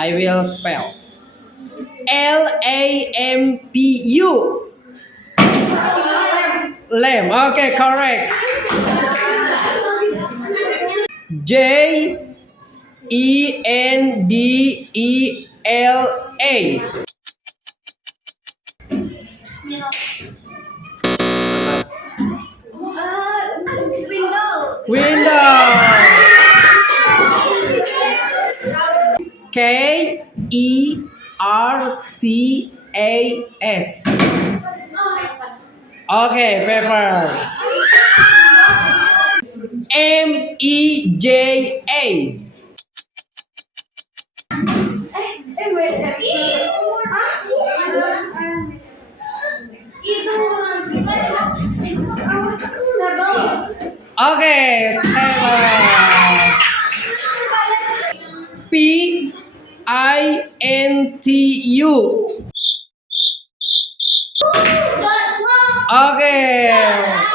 I will spell. Lampu. Lamb. Okay, correct. Jendela. Window. Kertas. Okay, papers. Meja. Okay, table. Pintu. Okay.